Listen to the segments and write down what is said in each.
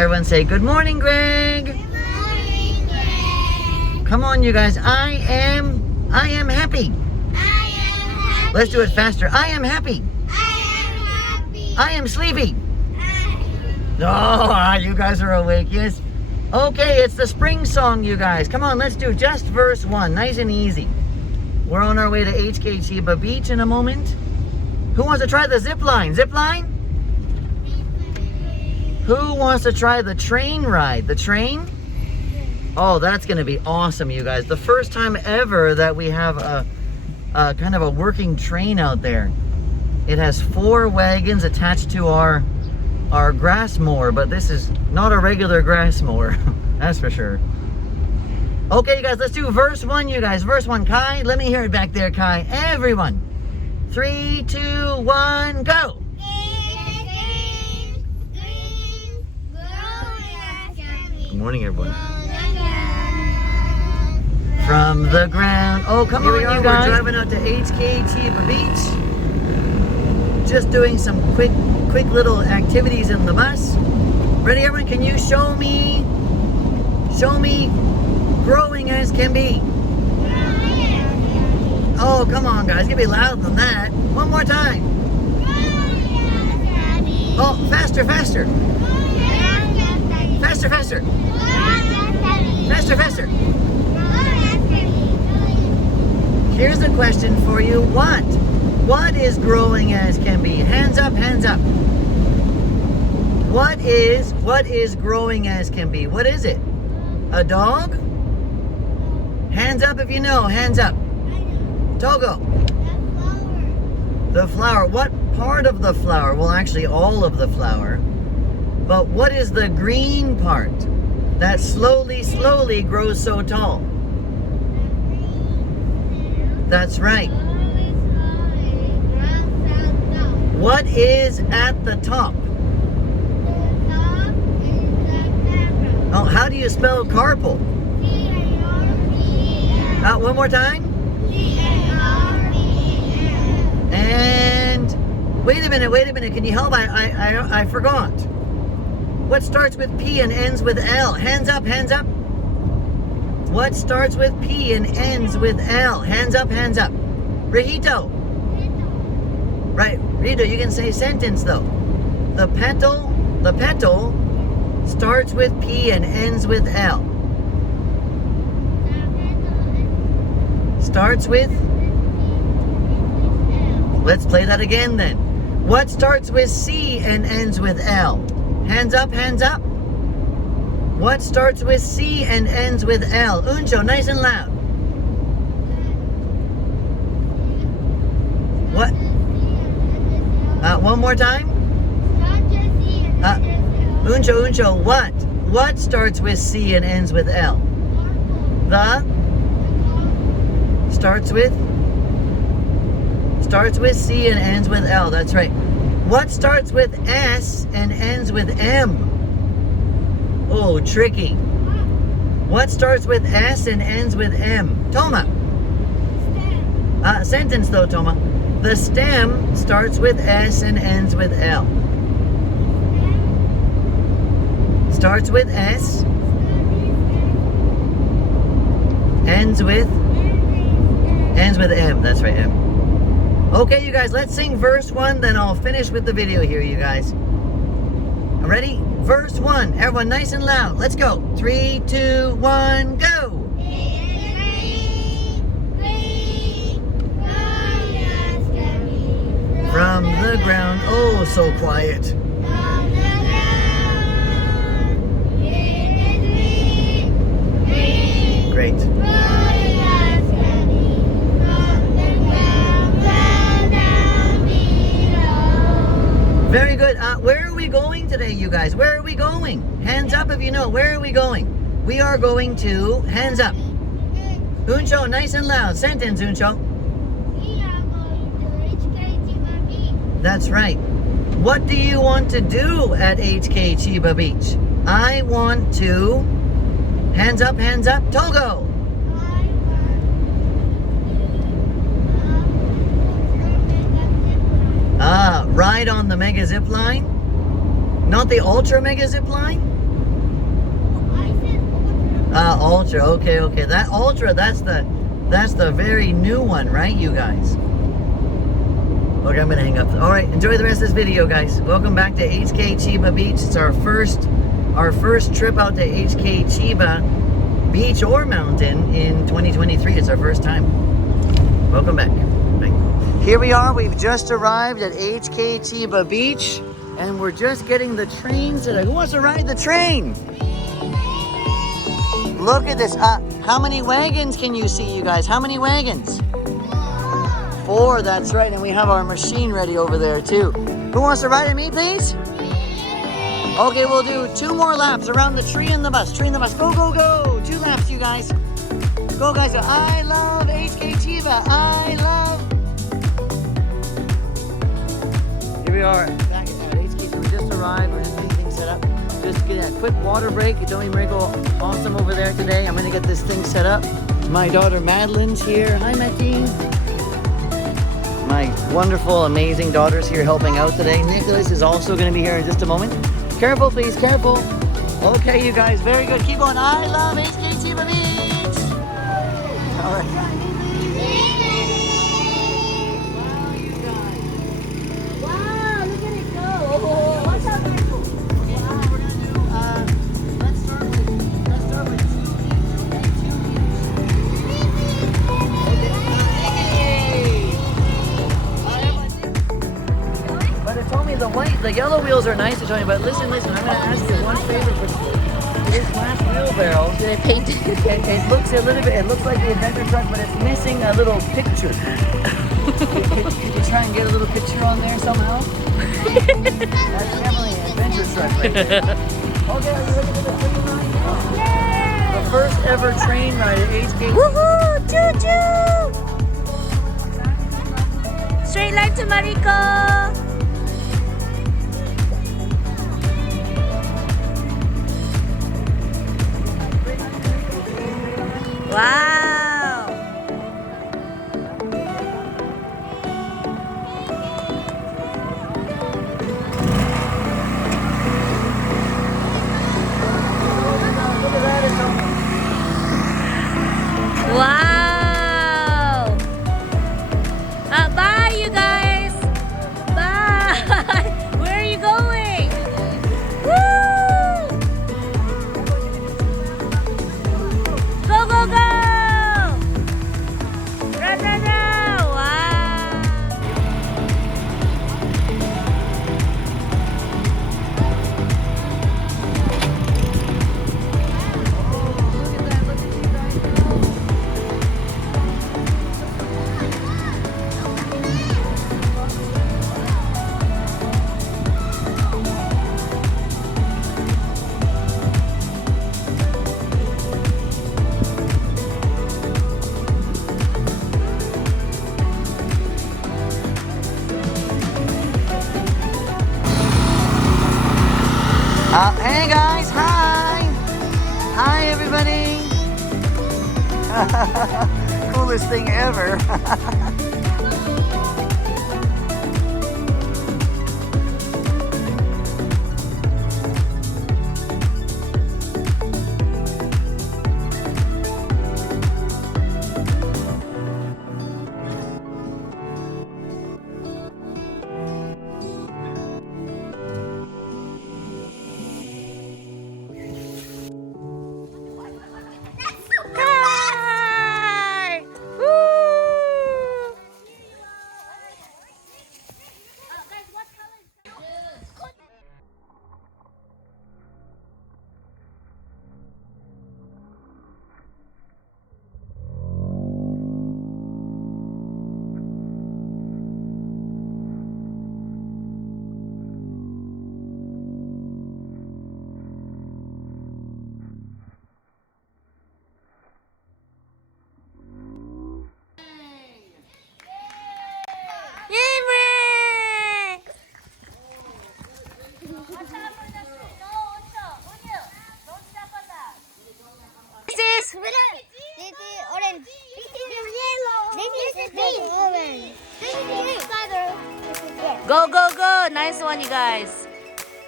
Everyone say, good morning, Greg. Good morning, Greg. Come on, you guys. I am happy. I am happy. Let's do it faster. I am happy. I am happy. I am sleepy. I Oh, you guys are awake, yes? Okay, it's the spring song, you guys. Come on, let's do just verse 1. Nice and easy. We're on our way to CHIBA Beach in a moment. Who wants to try the zip line? Zip line? Who wants to try the train ride? The train? Oh, that's going to be awesome, you guys. The first time ever that we have a kind of a working train out there. It has 4 wagons attached to our grass mower, but this is not a regular grass mower. That's for sure. Okay, you guys, let's do verse 1, you guys. Verse 1, Kai. Let me hear it back there, Kai. Everyone. 3, 2, 1, go. Good morning, everyone. From the ground. Oh, come on, you guys. We're driving out to CHIBA Beach. Just doing some quick little activities in the bus. Ready, everyone? Can you show me growing as can be? Oh, come on, guys. Give me louder than that. One more time. Oh, faster, faster. Faster, faster. Faster, faster. Here's a question for you. What is growing as can be? Hands up, hands up. What is growing as can be? What is it? A dog? Hands up if you know. Hands up. Togo. The flower. What part of the flower? Well, actually all of the flower. But what is the green part that slowly grows so tall? That's right. What is at the top? Oh, how do you spell carpal? One more time. And wait a minute. Can you help? I forgot. What starts with P and ends with L? Hands up, hands up. What starts with P and ends with L? Hands up, hands up. Rejito. Right, Rito, you can say sentence though. The petal starts with P and ends with L. Starts with? Let's play that again then. What starts with C and ends with L? Hands up, hands up. What starts with C and ends with L? Uncho, nice and loud. What? One more time. Uncho, what? What starts with C and ends with L? The? Starts with C and ends with L, that's right. What starts with S and ends with M? Oh, tricky. What starts with S and ends with M? Toma. Sentence though, Toma. The stem starts with S and ends with L. Starts with S. Ends with M. That's right, M. Okay, you guys, let's sing verse 1, then I'll finish with the video here, you guys. Ready? Verse 1. Everyone nice and loud. Let's go. 3, 2, 1, go. From the ground. Oh, so quiet. Great. Very good. Where are we going today, you guys? Where are we going? Hands up if you know. Where are we going? We are going to... Hands up. Uncho, nice and loud. Sentence, Uncho. We are going to CHIBA Beach. That's right. What do you want to do at CHIBA Beach? I want to... Hands up, Togo. Ride on the mega zip line? Not the ultra mega zip line? Ultra. Okay, okay. That Ultra, that's the very new one, right, you guys? Okay, I'm gonna hang up. All right, enjoy the rest of this video, guys. Welcome back to HK Chiba Beach. It's our first trip out to HK Chiba Beach or Mountain in 2023. It's our first time. Welcome back. Bye. Here we are. We've just arrived at HK Chiba Beach, and we're just getting the train set up. Who wants to ride the train? Look at this. How many wagons can you see, you guys? How many wagons? 4, that's right. And we have our machine ready over there, too. Who wants to ride with me, please? Okay, we'll do 2 more laps around the tree and the bus. Tree and the bus. Go, go, go. 2 laps, you guys. Go, guys. I love HK Chiba. I love. Here we are back at HK Chiba. We just arrived. We're just getting things set up. Just getting a quick water break. Don't even go awesome over there today. I'm going to get this thing set up. My daughter Madeline's here. Hi, Matty. My wonderful, amazing daughter's here helping out today. Nicholas is also going to be here in just a moment. Careful, please, careful. Okay, you guys, very good. Keep going. I love HK Chiba Beach. All right. Wow, you guys. Wow, look at it go. What's up, Marco? Okay, now we're going to do, let's start with 2 each, okay? 2 each. But it told me the yellow wheels are nice, it told me, but listen, I'm going to ask you one favor for this last wheelbarrow. Did I paint it? It looks a little bit, it looks like the adventure truck, but it's missing a little picture. Could you try and get a little picture on there somehow? That's definitely an adventure truck right there. Okay, are you ready for the train ride now? Yay! The first ever train ride at HK. Woohoo! Choo choo! Straight line to Mariko! Wow! Wow! Bye, you guys! Bye! Where are you going? Woo! Go, go, go! Run, run, run! Wow! Hey guys, hi! Hi everybody! Coolest thing ever! Hi! Woo! This is This is orange. This is yellow. This is pink. Orange. This is color. go, go, go. Nice one, you guys.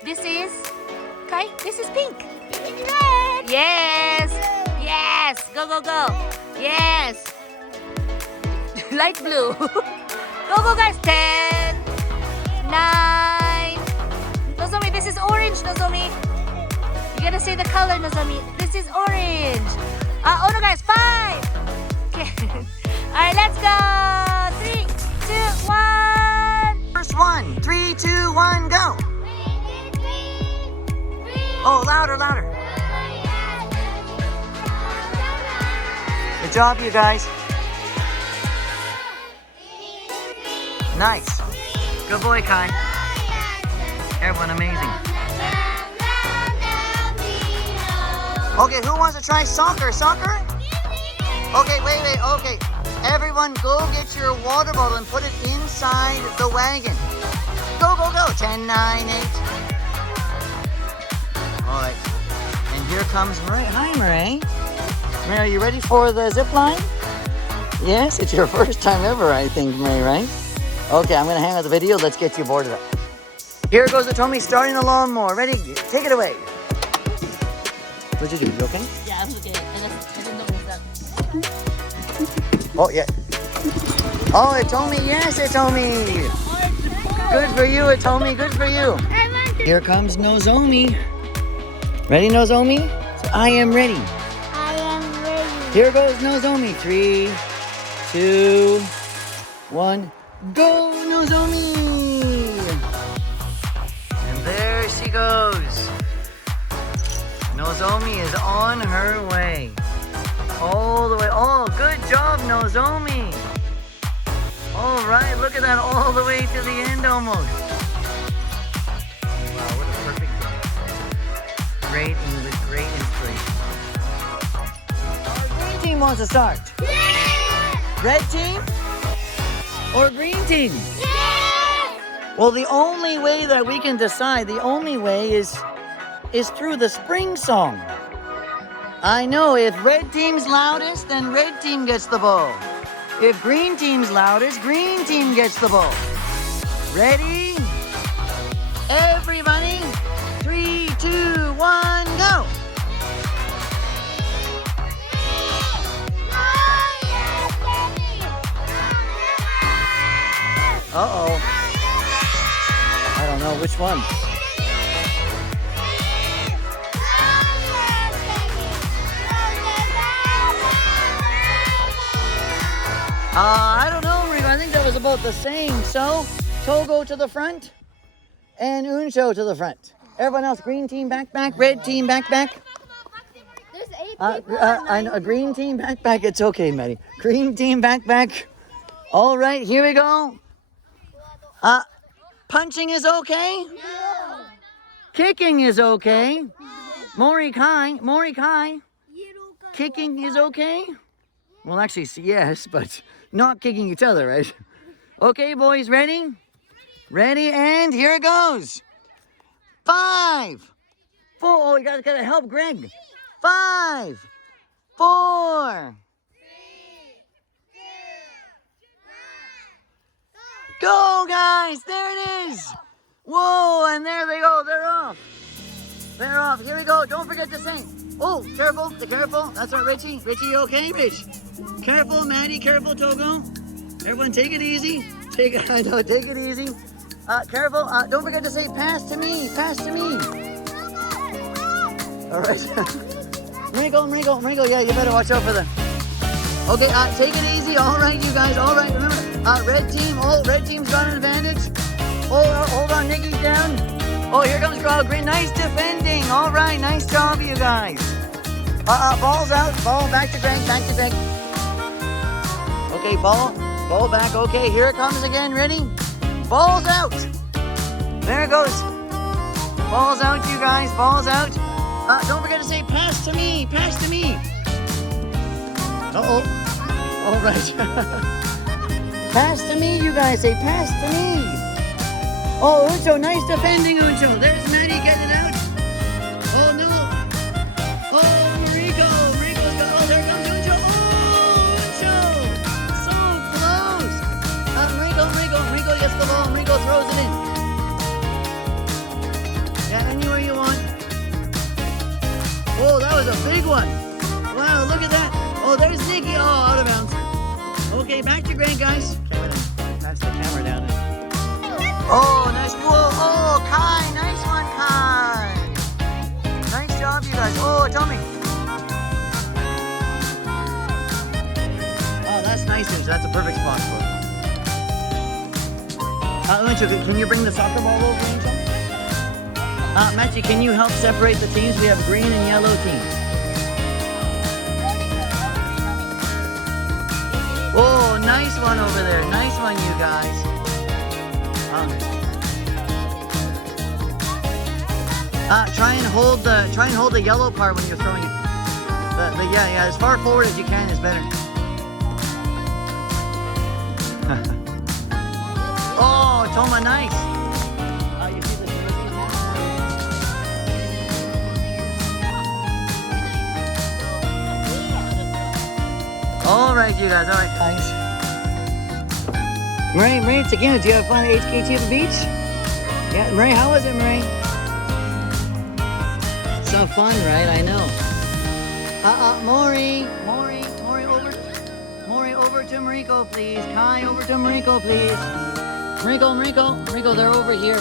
This is Kai. This is pink. It's red. Yes. Go, go, go. Yes. Light blue. Go, go, guys. 10, 9. Nozomi, this is orange, Nozomi. You gotta say the color, Nozomi. This is orange. Oh no, guys. 5. Okay. All right, let's go. 3, 2, 1. First one. 3, 2, 1, go. Oh, louder, louder. Good job, you guys. Nice. Good boy, Kai. Everyone amazing. Okay, who wants to try soccer? Soccer? Okay, wait. Okay. Everyone go get your water bottle and put it inside the wagon. Go, go, go. 10, 9, 8. All right. And here comes Marie. Hi, Marie. Marie, are you ready for the zip line? Yes, it's your first time ever, I think, Marie, right? Okay, I'm going to hang out the video. Let's get you boarded up. Here goes the Tommy starting the lawnmower. Ready? Take it away. What'd you do? You okay? Yeah, I'm looking at it. I didn't know that. Oh, yeah. Oh, it told me. Yes, it told me. Good for you, it told me. Good for you. Here comes Nozomi. Ready, Nozomi? So I am ready. I am ready. Here goes Nozomi. 3, 2, 1. Go, Nozomi! And there she goes. Nozomi is on her way. All the way. Oh, good job, Nozomi. All right, look at that, all the way to the end almost. Wow, what a perfect day. Great English, great inspiration. Our green team wants to start. Yeah! Red team or green team? Yeah! Well, the only way that we can decide, the only way is through the spring song. I know, if red team's loudest, then red team gets the ball. If green team's loudest, green team gets the ball. Ready? Everybody, 3, 2, 1, go! Uh-oh. I don't know which one. I don't know, Rico. I think that was about the same. So, Togo to the front and Unsho to the front. Everyone else, green team back, red team back. There's 8 people. I know, a green team back. It's okay, Maddie. Green team back. All right, here we go. Punching is okay? No. Kicking is okay? Mori Kai. Kicking is okay? Well, actually, yes, but not kicking each other, right? Okay, boys, ready? Ready, and here it goes. 5, 4. Oh, you gotta help Greg. 5, 4. Go, guys! There it is! Whoa, and there they go. They're off. Here we go. Don't forget to sing. Oh, careful. That's right, Richie. Richie, you okay, Rich? Careful, Maddie. Careful, Togo. Everyone, take it easy. Take it easy. Careful. Don't forget to say, pass to me. All right. Ringo. Yeah, you better watch out for the... Okay, take it easy. All right, you guys. All right, remember, red team's got an advantage. Hold on, Nikki's down. Oh, here comes green. Nice defending. All right, nice job, you guys. Ball's out. Ball back to Greg. Okay, ball back. Okay, here it comes again. Ready? Ball's out. There it goes. Ball's out, you guys. Ball's out. Don't forget to say, pass to me. Uh-oh. All right. Pass to me, you guys. Say, pass to me. Oh, Unsho, nice defending, Unsho. There's Maddie getting it out. Oh, no. Oh, Rico's got... Oh, there comes Unsho. Oh, Unsho. So close. Rico gets the ball. Rico throws it in. Yeah, anywhere you want. Oh, that was a big one. Wow, look at that. Oh, there's Nikki. Oh, out of bounds. Okay, back to Grant, guys. That's the camera down there. Oh, nice. Whoa. Oh, Kai. Nice one, Kai. Nice job, you guys. Oh, tell me. Oh, that's nice, Mitch. That's a perfect spot for it. Mitchell, can you bring the soccer ball over, Angel? Matthew, can you help separate the teams? We have green and yellow teams. Oh, nice one over there. Nice one, you guys. Try and hold the yellow part when you're throwing it. Yeah, as far forward as you can is better. Oh, Toma, nice. You see the jerseys now? All right, you guys. All right, guys. Marie, it's again. Did you have fun at CHIBA Beach? Yeah, Marie, how was it, Marie? So fun, right? I know. Maury, over to Mariko, please. Kai, over to Mariko, please. Mariko, they're over here.